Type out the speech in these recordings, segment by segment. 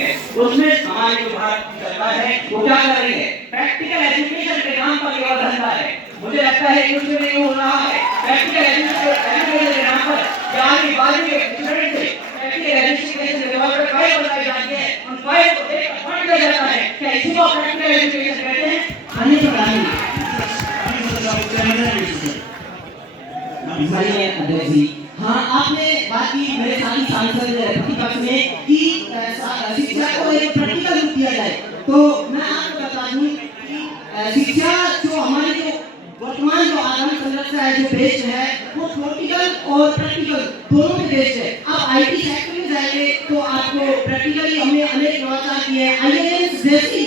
उसमें हमारी जो भारत की सरकार है वो क्या कर रही है, प्रैक्टिकल एजुकेशन के नाम पर केवल धंधा है। मुझे लगता है कुछ भी नहीं हो रहा है। प्रैक्टिकल एजुकेशन के नाम पर चार बाजी के स्टूडेंट से प्रैक्टिकल एजुकेशन के नाम पर फाइल बनाई जाती है, उन फाइल को देखकर फंड दिया जाता है। क्या इसी को प्रैक्टिकल एजुकेशन कहते हैं? अध्यक्ष जी, हाँ आपने बात की मेरे साथी सांसद प्रतिपक्ष में कि शिक्षा को एक प्रैक्टिकल रूप दिया जाए, तो मैं आपको बता दूं कि शिक्षा जो हमारी जो वर्तमान जो आगामी संरचना है, जो बेस्ड है, वो थ्योरेटिकल और प्रैक्टिकल दोनों पे बेस्ड है। अब आईटी सेक्टर में जाएंगे तो आपको प्रैक्टिकली हमने अनेक नवाचार किए हैं। आईआईएम जैसी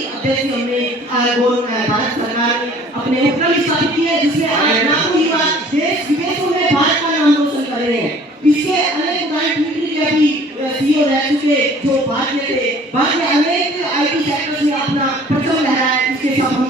हमने भारत सरकार ने अपने उपक्रम स्थापित किए, जिसमें आज लाखों युवा देश विदेशों में भारत का नाम रोशन कर रहे हैं। इसके अनेक उदाहरण ट्विटर के अभी सीईओ रह चुके जो भारतीय थे, बाद में अनेक आईटी सेक्टर्स में अपना परचम लहराया। इसके सब हम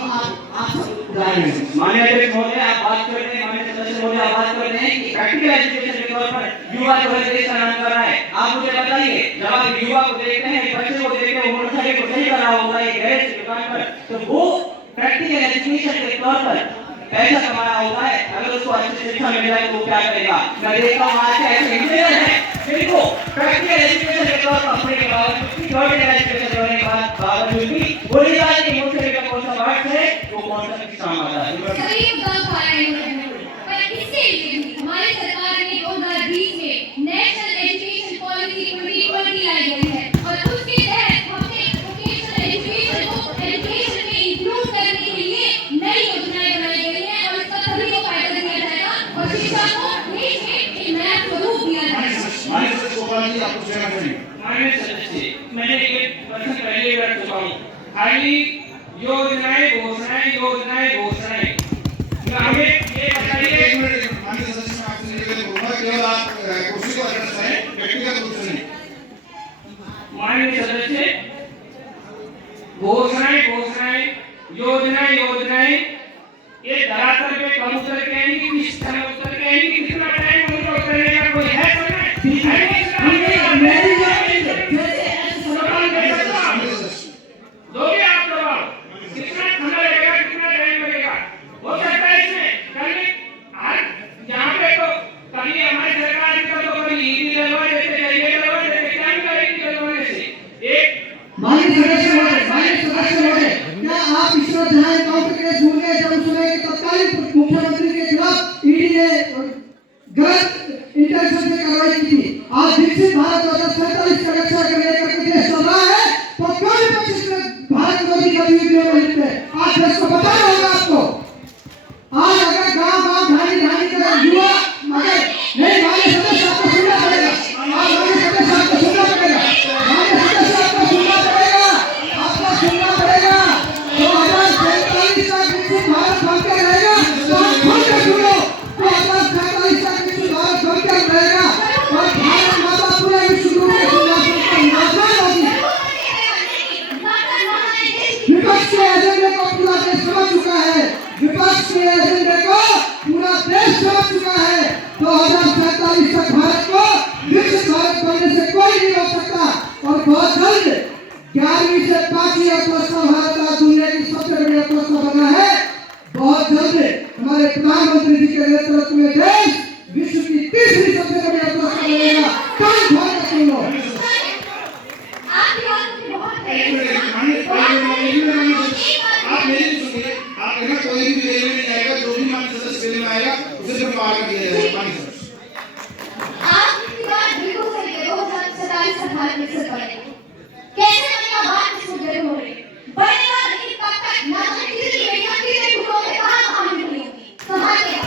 आप सब उदाहरण हैं। माननीय अध्यक्ष महोदय, आप बात कर रहे हैं, माननीय सदस्य महोदय आप बात कर रहे हैं कि प्रैक्टिकल एजुकेशन के तौर पर युवा जो है देश का नाम कर रहा है। आप मुझे बताइए, जब आप युवा को देखते हैं, बच्चे को देखते हैं, वो मोटरसाइकिल को सही कर रहा होगा एक गैरेज की दुकान पर, तो वो प्रैक्टिकल एजुकेशन के तौर पर पैसा कमा रहा होता है। अगर उसको अच्छी शिक्षा मिल जाए तो वो क्या करेगा? मैं देखता हूँ आज के ऐसे इंजीनियर हैं जिनको प्रैक्टिकल एजुकेशन के तौर पर अपने के बावजूद थ्योरेटिकल एजुकेशन होने के बावजूद भी बोली जाए कि मुझसे बेटा कौन सा पार्ट है, वो कौन सा किसान वाला है। पर इससे हमारी सरकार ने 2020 में नेशनल एजुकेशन पॉलिसी 2020 लाई गई है और उसके तहत हमने वोकेशनल एजुकेशन को एजुकेशन में इंक्लूड करने के लिए नई योजनाएं बनाई गई हैं और इसका सभी को फायदा दिया जाएगा और शिक्षा को देश में एक नया स्वरूप दिया जाएगा। माननीय सदस्य गोपाल जी, आपको कहना चाहिए। माननीय सदस्य, मैंने एक वर्ष पहले कर चुका हूँ, खाली योजनाएं घोषणाएं। हमें ये बताइए, माननीय सदस्य, मैं आपसे निवेदन करूंगा केवल आप कुर्सी को एड्रेस करें, व्यक्तिगत रूप से नहीं। माननीय सदस्य, घोषणाएं, योजनाएं, ये धरातल पे कम उतर के आएंगी, किस तरह उतर के आएंगी, कितना टाइम उनको उतरने का कोई है? दोगे आप जवाब, कितना समय लगेगा, कितना टाइम लगेगा? हो सकता है इसमें कभी यहाँ पे तो कभी हमारी सरकार ने तो कभी ईडी लगवा देते, ये लगवा देते, क्या करेंगे लगवाने से? एक माननीय सदस्य महोदय, क्या आप ईश्वर जहां काउंटर केस भूल गए जब उसने तत्कालीन मुख्यमंत्री के खिलाफ ईडी ने गलत इंटेलिजेंस में कार्रवाई की थी? आज विकसित भारत 2047 का रक्षा करने का देश चल रहा है, तो क्यों नहीं भारत मोदी का वीडियो है? आज देश को बताना होगा आपको। आज अगर गांव ढाणी का युवा मगर नहीं, माननीय सदस्य आपको सुनना पड़ेगा। आज माननीय सदस्य आपको सुनना पड़ेगा, माननीय सदस्य आपको सुनना पड़ेगा, आपको सुनना पड़ेगा। 2047 तक विकसित भारत बनकर रहेगा, तो आप खुद से सुनो। 2047 तक विकसित भारत बनकर रहेगा और भारत माता पूरे विश्व में विपक्ष के एजेंडे को पूरा देश समझ चुका है। विपक्ष के एजेंडे को पूरा देश समझ चुका है। 2047 तक भारत को विकसित भारत बनने से कोई नहीं रोक सकता और बहुत जल्द 11वीं से 5वीं अर्थव्यवस्था भारत का दुनिया की सबसे बड़ी अर्थव्यवस्था बनना है। बहुत जल्द हमारे प्रधानमंत्री जी के नेतृत्व में देश विश्व की तीसरी सबसे बड़ी अर्थव्यवस्था बनेगा। कल भारत सुन लो। आप मेरी सुनिए, आप कहना कोई भी रेलवे नहीं जाएगा, जो भी माननीय सदस्य रेलवे में आएगा उसे सिर्फ पार कर दिया जाएगा। माननीय सदस्य, आपकी बात बिल्कुल सही है। 2047 तक भारत विकसित बनेगा। कैसे बनेगा? बात इसको जरूर हो रही है, बनेगा, लेकिन कब तक? ना तो किसी बेटियां किसी टुकड़ों में कहां मिली होगी, कहां गया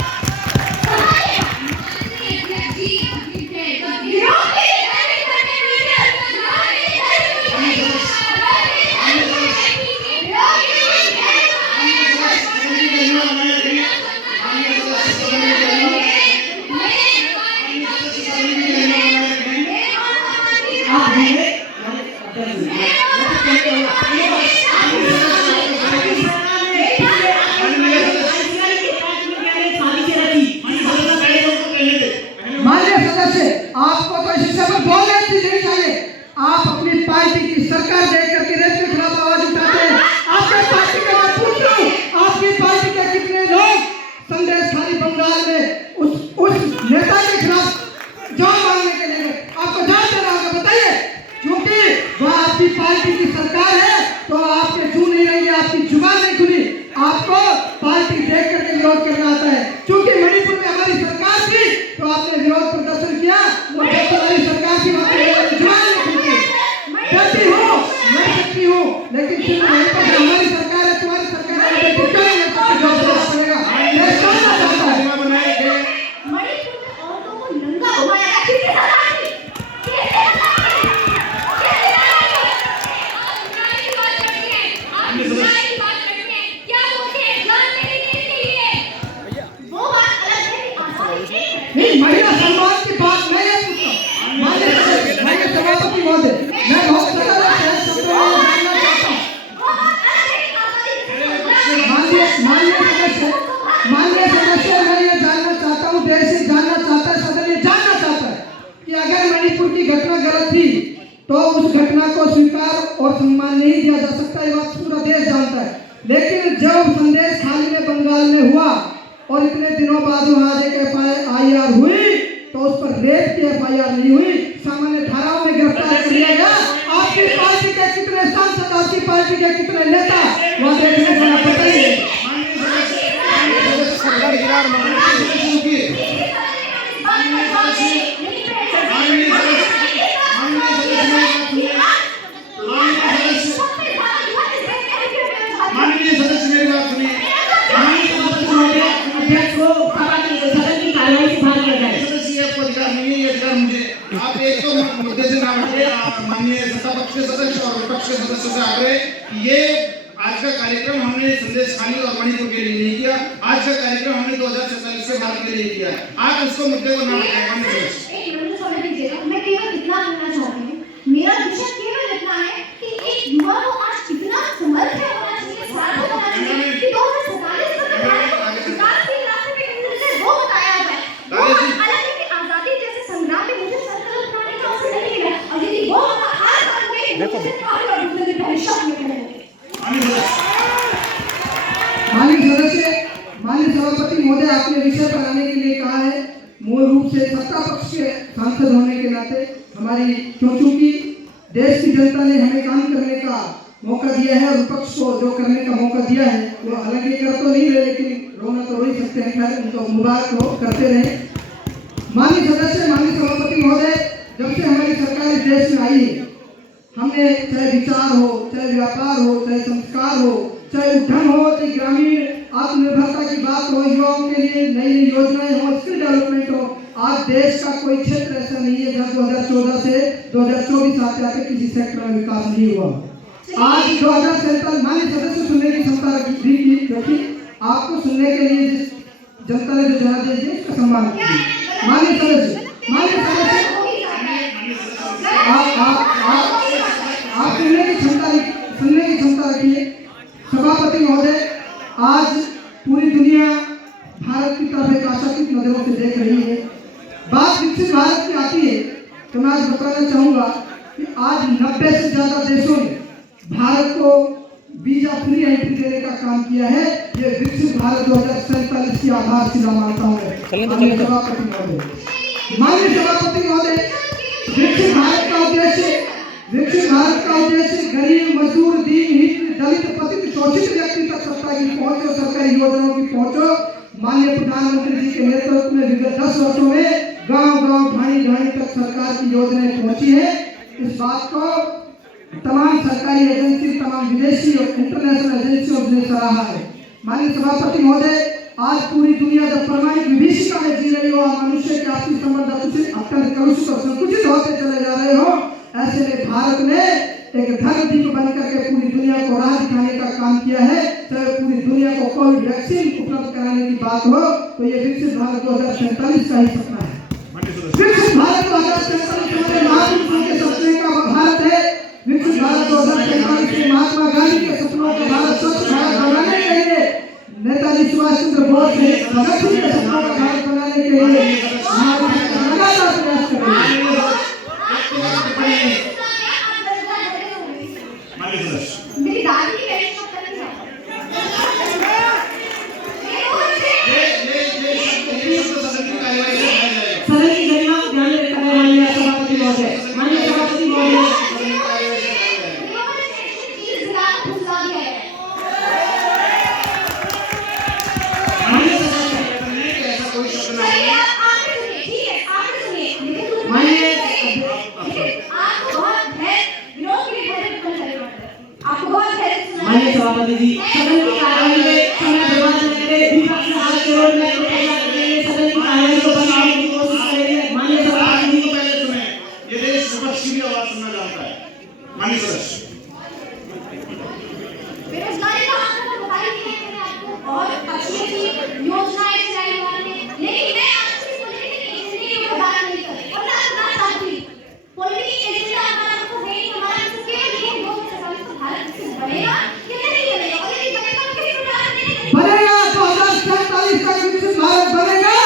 आपको तो शिक्षा पर बोलने नहीं चाहिए। आप अपनी पार्टी की सरकार आपकी पार्टी की सरकार है तो आपके जू नहीं रहेंगे, आपकी जुबान नहीं खुली, आपको पार्टी देख करके विरोध करना आता है। क्योंकि मणिपुर में हमारी सरकार थी तो आपने विरोध प्रदर्शन किया, और जब हमारी सरकार की बात जुबान नहीं खुलती। डरती हूँ, मैं सकती हूँ, लेकिन फिर हमारी सरकार है, तुम्हारी सरकार है, तो क्यों नहीं पड़ेगा? मैं समझना चाहता हूँ। मणिपुर में औरतों को नंगा घुमाया गया, किसने सरकार की? किसने सरकार की? किसने सरकार की? आप न्याय की बात करते हैं, आप न्याय की बात करते हैं, क्या बोलते हैं जान लेने के लिए? वो बात अलग है कि आजादी नहीं, महिला सम्मान की बात मैं ये पूछता हूँ। माननीय सभापति महोदय, मैं बहुत सरल और सहज शब्दों में जानना चाहता हूँ। वो बात अलग है कि आजादी माननीय सदस्य, मैं ये जानना चाहता हूँ, देश ये जानना चाहता है, सदन ये जानना चाहता है कि अगर मणिपुर की घटना गलत थी तो उस घटना को स्वीकार और सम्मान नहीं दिया जा सकता, ये बात पूरा देश जानता है। लेकिन जब संदेश खाली में बंगाल में हुआ और इतने दिनों बाद वहाँ एक FIR हुई तो उस पर रेप की FIR नहीं हुई, सामान्य धाराओं में गिरफ्तार कर लिया गया। आपकी पार्टी के कितने सांसद, आपकी पार्टी के कितने नेता वहाँ देखने का बताइए। माननीय सदस्य मेरी बात सुनिए। अध्यक्ष को सभा की सदन की कार्यवाही से बाहर किया जाए। सदस्य आपको अधिकार नहीं है, ये अधिकार मुझे। आप एक तो मुद्दे से ना हटिए। माननीय सत्ता पक्ष के सदस्य और विपक्ष के सदस्यों से आग्रह कि ये आज का कार्यक्रम हमने संदेश खाली और मणिपुर के लिए नहीं किया, आज का कार्यक्रम हमने 2047 से भारत के लिए किया। आप उसको मुद्दे को ना हटाएं। माननीय सदस्य, एक मिनट समझ लीजिएगा, मैं केवल इतना कहना चाहती हूँ, मेरा विषय केवल इतना है कि एक युवा को आज कितना समर्थ होना चाहिए, सार्थक होना चाहिए कि 2047 तक भारत विकास के रास्ते पे कहीं से वो बताया जाए। वो अलग है कि आजादी जैसे संग्राम में मुझे संकल्प करने का अवसर नहीं मिला, और यदि वो आज तक में देखो भविष्य में करेंगे। माननीय सभापति महोदय, आपने विषय पर आने के लिए कहा है। मूल रूप से सत्ता पक्ष के सांसद होने के नाते हमारी, क्योंकि देश की जनता ने हमें काम करने का मौका दिया है और विपक्ष को जो करने का मौका दिया है वो हालांकि कर तो नहीं रहे, लेकिन रोना तो रोई सकते हैं। खैर, उनको मुबारक हो, करते रहे। माननीय सदस्य, माननीय सभापति महोदय, जब से हमारी सरकार इस देश में आई है, हमने चाहे विचार हो, चाहे व्यापार हो, चाहे संस्कार हो, चाहे उद्यम हो, चाहे ग्रामीण आत्मनिर्भरता की बात हो, युवाओं के लिए नई नई योजनाएं हो, स्किल डेवलपमेंट हो, आज देश का कोई क्षेत्र ऐसा नहीं है जहाँ 2014 से 2024 आते किसी सेक्टर में विकास नहीं हुआ। आज 2047, माननीय सदस्य सुनने की क्षमता रखी, क्योंकि आपको सुनने के लिए जिस जनता ने जो जनादेश दिए उसका सम्मान कीजिए। माननीय सदस्य, आप सुनने की क्षमता रखिए। सभापति महोदय, आज पूरी दुनिया भारत की तरफ एक आशातीत नजरों से देख रही है। बात विकसित भारत की आती है तो मैं आज बताना चाहूंगा कि आज 90 से ज्यादा देशों ने भारत को वीजा फ्री एंट्री देने का काम किया है। ये विकसित भारत 2047 की आधारशिला मानता हूँ। माननीय सभापति महोदय, विकसित भारत का उद्देश्य गरीब, मजदूर, दीनहीन, दलित, पतित, शोषित व्यक्ति तक सत्ता की पहुंचो, सरकारी योजनाओं की पहुंचो। माननीय प्रधानमंत्री जी के नेतृत्व में विगत 10 वर्षों में गांव-गांव, ढाणी-ढाणी तक सरकार की योजनाएं पहुंची है। इस बात को तमाम सरकारी एजेंसी, तमाम विदेशी और इंटरनेशनल एजेंसियों ने सराहा है। माननीय सभापति महोदय, आज पूरी दुनिया जब परमाणु विभीषिका में जी रही हो और मनुष्य के आपसी संबंध अत्यंत कलुषित और संकुचित होते चले जा रहे हो, ऐसे में भारत ने एक धर्म दीप बनकर के पूरी दुनिया को राह दिखाने का काम किया है। चाहे पूरी दुनिया को कोविड वैक्सीन उपलब्ध कराने की बात हो तो ये विकसित भारत 2047 का ही सपना है। विकसित भारत 2047 हमारे महापुरुषों के सपने का भारत है। विकसित भारत 2047 के महात्मा गांधी के सपनों का भारत, स्वच्छ भारत बनाने के लिए नेताजी सुभाष चंद्र बोस ने भगत सिंह के सपनों का भारत बनाने के लिए लगातार प्रयास कर रहे हैं। मेरी दादी की पेश सदन की गरिमा को ध्यान में रखने वाले सभापति महोदय, माननीय सभापति महोदय, माननीय सभापति जी, सदन की कार्यवाही में समय बर्बाद न करें, विपक्ष हाथ जोड़ में प्रत्याशा करें, सदन की कार्यवाही को बनाने की कोशिश करेंगे। माननीय सभापति जी, पहले सुने, ये देश विपक्ष की भी आवाज सुनना चाहता है। माननीय सदस्य, बेरोजगारी का आंकड़ा बताई थी मैंने आपको और अच्छी अच्छी योजनाएं चलाई उन्होंने, लेकिन मैं आपसे पॉलिटिकल एजेंडे की बात नहीं कर रही और ना चाहती पॉलिटिकल एजेंडा हमारा तो है ही, हमारा तो केवल ये 2047 का भारत से बनेगा कि नहीं बनेगा, और यदि बनेगा तो किस प्रकार बनेगा? बनेगा 2047 तक विकसित भारत बनेगा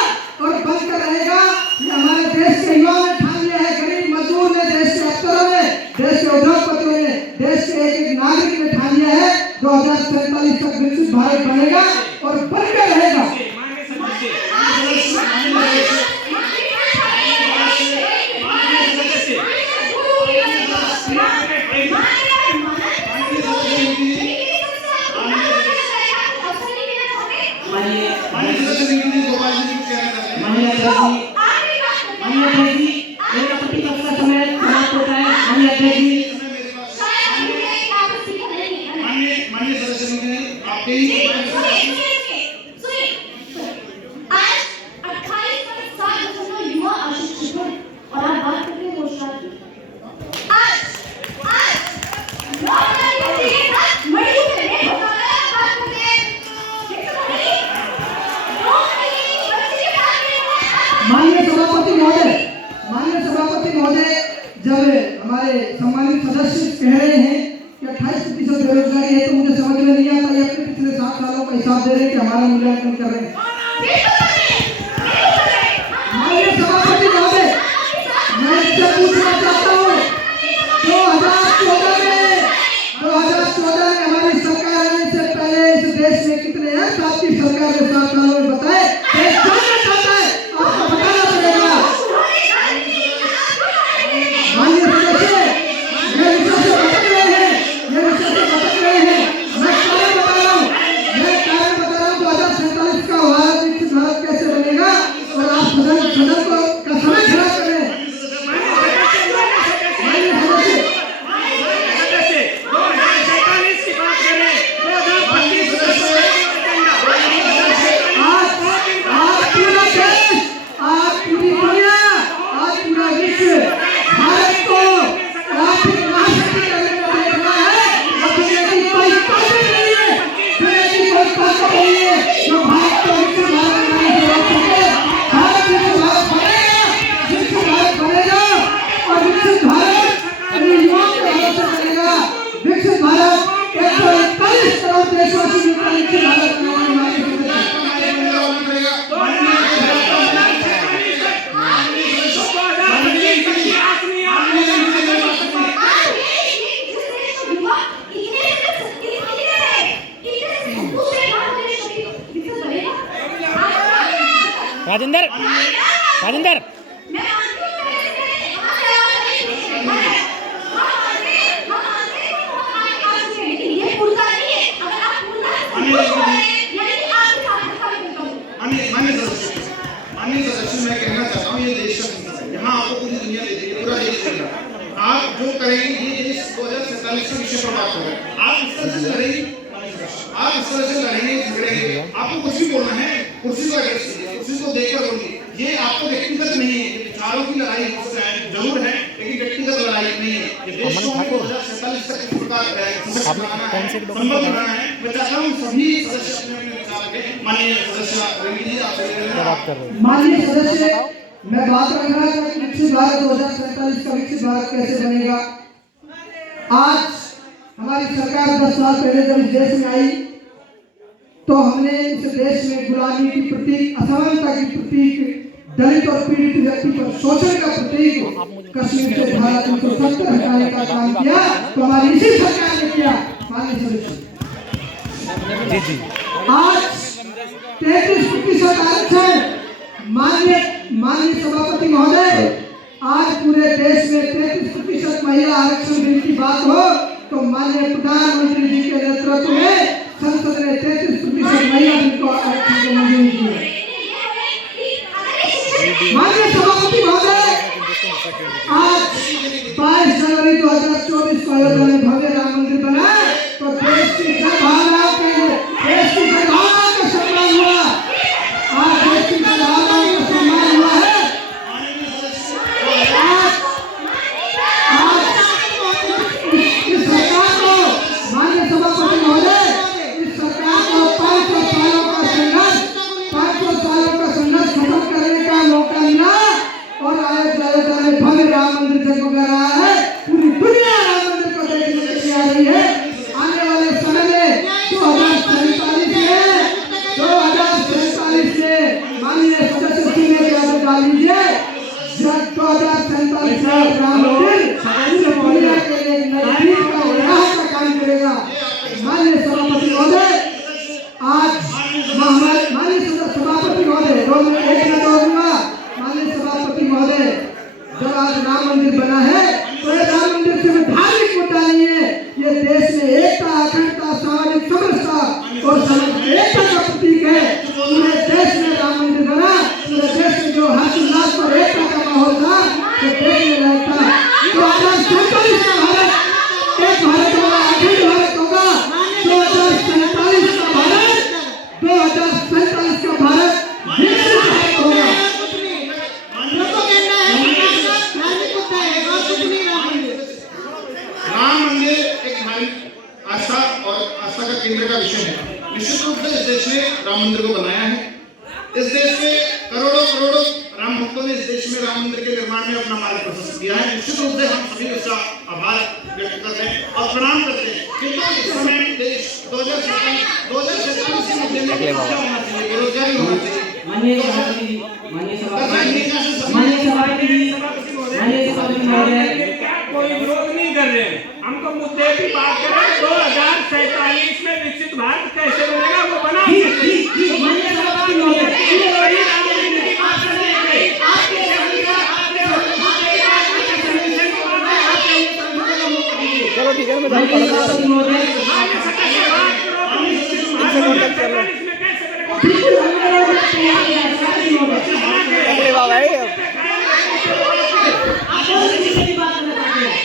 और बनकर रहेगा। ये हमारे देश के युवाओं ने ठान लिया है, गरीब मजदूर ने, देश के अफसरों ने, देश के उद्योगपतियों ने, देश के एक नागरिक ने ठान लिया है 2047 तक विकसित भारत बनेगा और बनकर रहेगा। माननीय सदस्य नितिन गोपाल जी कुछ कहना चाहते हैं। माननीय अध्यक्ष जी, मेरा प्रतिपक्ष का समय समाप्त होता है। माननीय अध्यक्ष जी, माननीय सदस्य नितिन, आपके आज 28.7% युवा अशिक्षित हैं और आप बात करते हैं रोजगार की। आज रोजगार के साथ मजदूर हैं, रोजगार बात करते हैं। माननीय सभापति महोदय, जब हमारे सम्मानित सदस्य कह रहे हैं कि 28% बेरोजगारी है, तो मुझे समझ में नहीं आता ये अपने पिछले 7 सालों का हिसाब दे रहे हैं कि हमारा मूल्यांकन कर रहे हैं। माननीय सभापति महोदय, मैं इससे पूछना चाहता हूँ 2014 में हमारी सरकार आने से पहले इस देश में कितने हैं? आपकी सरकार ने 7 सालों में बताए। देश जानना चाहता है, आपको बताना पड़ेगा। माननीय सदस्य, ये विषय से भटक रहे हैं। मैं कारण बता रहा हूँ 2047 का भारत विकसित भारत कैसे बनेगा और आप सदन को का समय खराब कर रहे हैं। विकसित भारत 141 करोड़ देशवासी मिलकर विकसित भारत राजेंद्र माननीय सदस्य, मैं कहना चाहता हूँ ये देश का संकट है। यहाँ आपको पूरी दुनिया दे देगी, पूरा देश देगा। आप जो करेंगे ये देश 2047 के विषय पर बात कर रहे हैं। आप इस तरह से लड़ेंगे, आप इस तरह से लड़ेंगे, झगड़ेंगे। आपको कुछ भी बोलना है, कुर्सी को एड्रेस कीजिए, कुर्सी को देखकर बोलिए। ये आपको व्यक्तिगत नहीं है, ये विचारों की लड़ाई जरूर है, लेकिन व्यक्तिगत लड़ाई नहीं है। ये देश को 2047 तक इस प्रकार संबंध बनाना है। मैं चाहता हूँ सभी सदस्य अपने विचार रखें। माननीय सदस्य रंगी जी, आपसे माननीय सदस्य, मैं बात रख रहा था कि विकसित भारत 2047 का विकसित भारत कैसे बनेगा। आज हमारी सरकार 10 साल पहले जब इस देश में आई तो हमने इस देश में गुलामी की प्रतीक, असमानता की प्रतीक, दलित और पीड़ित व्यक्ति पर शोषण का प्रतीक कश्मीर से धारा 370 हटाने का काम किया, तो हमारी इसी सरकार ने किया। माननीय सदस्य, आज 33% आरक्षण। माननीय सभापति महोदय, आज पूरे देश में 33% महिला आरक्षण बिल की बात हो तो माननीय प्रधानमंत्री जी के नेतृत्व में संसद ने 33% महिला बिल को आरक्षण को मंजूरी दी है। माननीय सभापति महोदय, आज 22 जनवरी 2024 को अयोध्या में भव्य राम मंदिर बना तो देश की रही है। आने वाले समय में 2047 में माननीय सदस्य चुने के आदेश डाल दीजिए। 2047 में राम मंदिर पूरी दुनिया के लिए नजदीक का विकास का काम करेगा। माननीय सभापति महोदय, आज माननीय सभापति महोदय, माननीय सभापति महोदय, जब आज राम मंदिर बना है तो ये राम मंदिर सिर्फ धार्मिक मुद्दा नहीं है, ये देश में एकता, अखंडता, सामाजिक समरसता और सामाजिक एकता का प्रतीक है। पूरे देश में राम मंदिर बना, पूरे देश में जो हर्षोल्लास और एकता का माहौल था तो देश में रहता। 2047 का भारत एक भारत होगा, अखंड भारत होगा। 2047 का भारत, 2047 का भारत विकसित भारत होगा। राम मंदिर एक धार्मिक आस्था और आस्था का केंद्र का विषय है। निश्चित रूप से इस देश ने राम मंदिर को बनाया है। इस देश में करोड़ों करोड़ों राम भक्तों ने इस देश में राम मंदिर के निर्माण में अपना मार्ग प्रशस्त किया है। निश्चित रूप से हम सभी उसका आभार व्यक्त करते हैं और प्रणाम करते हैं। किंतु इस समय देश 2047 से मुद्दे में क्या होना चाहिए? बेरोजगारी होना चाहिए। माननीय सभापति महोदय, क्या कोई विरोध नहीं कर रहे हैं, हमको मुद्दे की बात करें। 2047 में विकसित भारत कैसे बनेगा वो बना। माननीय सभापति महोदय, चलो ठीक है, मैं माननीय सभापति महोदय, बिल्कुल हमने लोग तैयार किया है सभापति महोदय। अरे बाबा आप कौन सी चीज़ की बात करना चाहते हैं?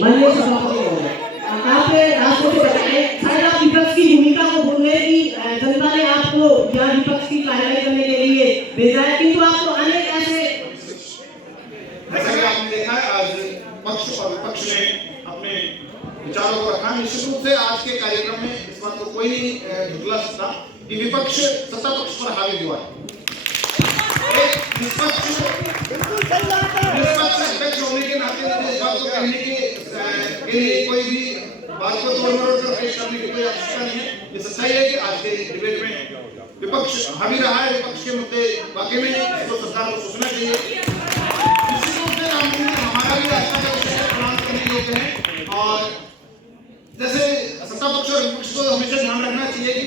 माननीय सभापति महोदय, आपको तो बताएं, शायद आप विपक्ष की भूमिका को भूल गए कि जनता ने आपको यहाँ विपक्ष की कार्रवाई करने के लिए भेजा है, किंतु आपको अनेक ऐसे जैसा कि आपने देखा है, आज पक्ष और विपक्ष ने अपने विचारों को रखा। निश्चित रूप से आज के कार्यक्रम में इस बात को कोई नहीं झुठला सकता कि विपक्ष सत्ता पक्ष पर हावी हुआ है। एक निष्पक्ष अध्यक्ष होने के नाते इस बात को कहने के लिए कोई भी बात को तोड़ मरोड़ कर पेश करने की कोई आवश्यकता नहीं है। ये सच्चाई है कि आज के डिबेट में विपक्ष हावी रहा है। विपक्ष के मुद्दे वाकई में इसको सरकार को सोचना चाहिए। निश्चित रूप से राम मंदिर हमारा भी आस्था का विषय है, प्रमाण करने योग्य है। और जैसे सत्ता पक्ष और विपक्ष को हमेशा ध्यान रखना चाहिए कि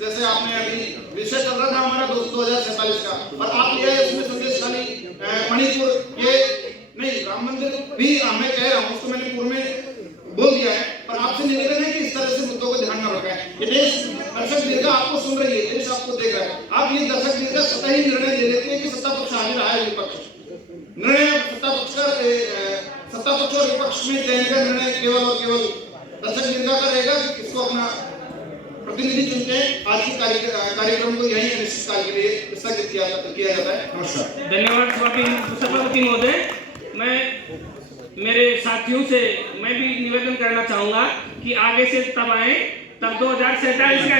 जैसे आपने अभी विषय चल रहा था हमारा 2047 का, और आप ये उसमें संदेश खाली मणिपुर ये नहीं, राम मंदिर भी मैं कह रहा हूँ, उसको मैंने पूर्व में बोल दिया है, पर आपसे निवेदन है कि इस तरह से मुद्दों को ध्यान में रखा है। ये देश दर्शक दीर्घा आपको सुन रही है, देश आपको देख रहा है। आप ये दर्शक दीर्घा स्वतः ही निर्णय ले लेते हैं कि सत्ता पक्ष आगे रहा है विपक्ष निर्णय, सत्ता पक्ष और विपक्ष में चयन का निर्णय केवल और केवल दर्शक दीर्घा का रहेगा कि किसको अपना प्रतिनिधि चुनते हैं। आज की कार्यक्रम को यही अनिश्चितकाल के लिए स्थगित किया जाता है। नमस्कार। धन्यवाद सभापति महोदय। मैं मेरे साथियों से मैं भी निवेदन करना चाहूंगा कि आगे से तब आए, तब 2047 का